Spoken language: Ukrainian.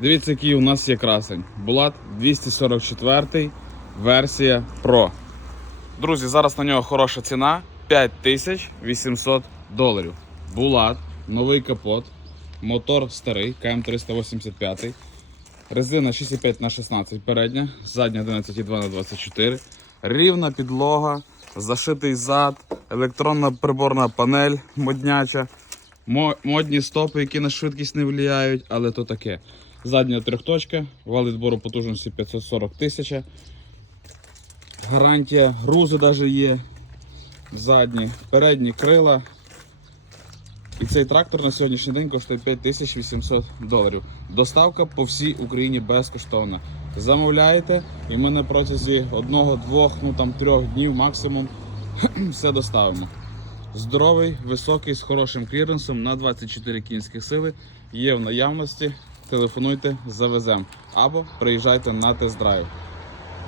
Дивіться, який у нас є красень. Булат 244 версія Pro. Друзі, зараз на нього хороша ціна 5800 доларів. Булат, новий капот, мотор старий, КМ385. Резина 6,5 на 16 передня, задня 11,2 на 24. Рівна підлога, зашитий зад, електронна приборна панель модняча. Мо- Модні стопи, які на швидкість не впливають, але то таке. Задня трьохточка, вал відбору потужності 540 тисяч. Гарантія, грузи навіть є. Задні, передні крила. І цей трактор на сьогоднішній день коштує 5800 доларів. Доставка по всій Україні безкоштовна. Замовляєте, і ми на протязі одного, двох, ну там трьох днів максимум все доставимо. Здоровий, високий, з хорошим кліренсом на 24 кінських сили є в наявності. Телефонуйте, завеземо або приїжджайте на тест-драйв.